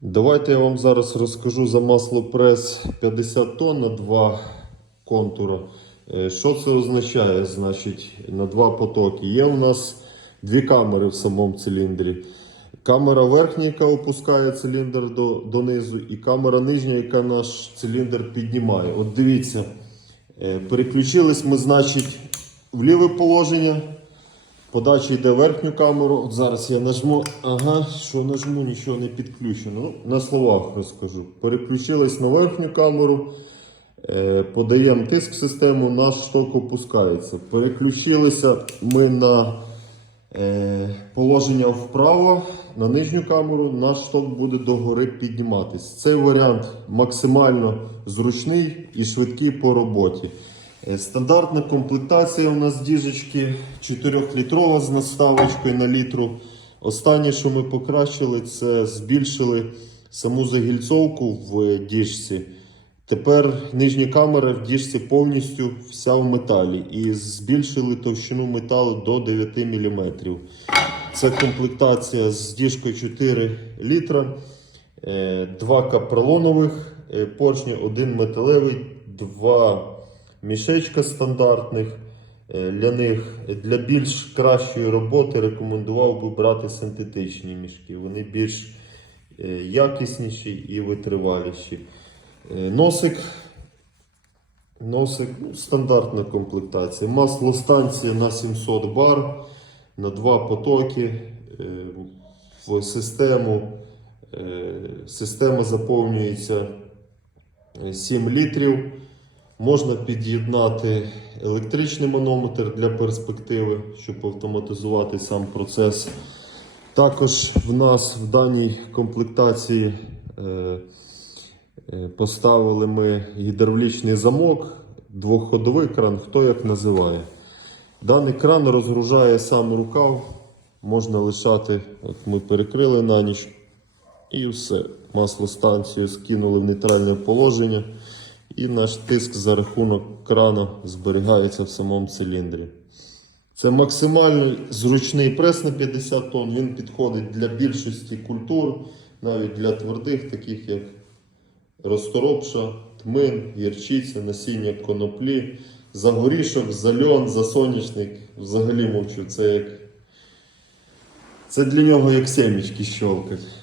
Давайте я вам зараз розкажу за масло прес 50 тонн на два контура. Е, Що це означає? Значить, на два потоки. Є у нас дві камери в самому циліндрі. Камера верхня, яка опускає циліндр до, донизу, і камера нижня, яка наш циліндр піднімає. От дивіться, е, переключились ми, значить, в ліве положення. Подача йде в верхню камеру. От зараз я нажму. Ага, що нажму, нічого не підключено. Ну, на словах розкажу. Переключились на верхню камеру. Е, подаємо тиск в систему, наш шток опускається. Переключилися ми на е, положення вправо, на нижню камеру, наш шток буде догори підніматись. Цей варіант максимально зручний і швидкий по роботі. Е, Стандартна комплектація у нас діжечки 4-літрова з наставочкою на літру. Останнє, що ми покращили, це збільшили саму загільцовку в діжці. Тепер нижня камера в діжці повністю вся в металі і збільшили товщину металу до 9 мм. Це комплектація з діжкою 4 літра, е, два капролонових е, поршні, один металевий, два мішечка стандартних. Е, Для них для більш кращої роботи рекомендував би брати синтетичні мішки. Вони більш е, якісніші і витриваліші. Е, Носик. Носик ну, стандартна комплектація. Маслостанція на 700 бар на два потоки е, в систему. Е, Система заповнюється е, 7 літрів. Можна під'єднати електричний манометр для перспективи, щоб автоматизувати сам процес. Також в нас в даній комплектації е, е, поставили ми гідравлічний замок, двоходовий кран, хто як називає. Даний кран розгружає сам рукав, можна лишати, от ми перекрили на ніч і все. Маслостанцію скинули в нейтральне положення. І наш тиск за рахунок крана зберігається в самому циліндрі. Це максимально зручний прес на 50 тонн. Він підходить для більшості культур, навіть для твердих, таких як розторопша, тмин, гірчиця, насіння коноплі, за горішок, за. Взагалі мовчу, це як. Це для нього як семечки щолкать.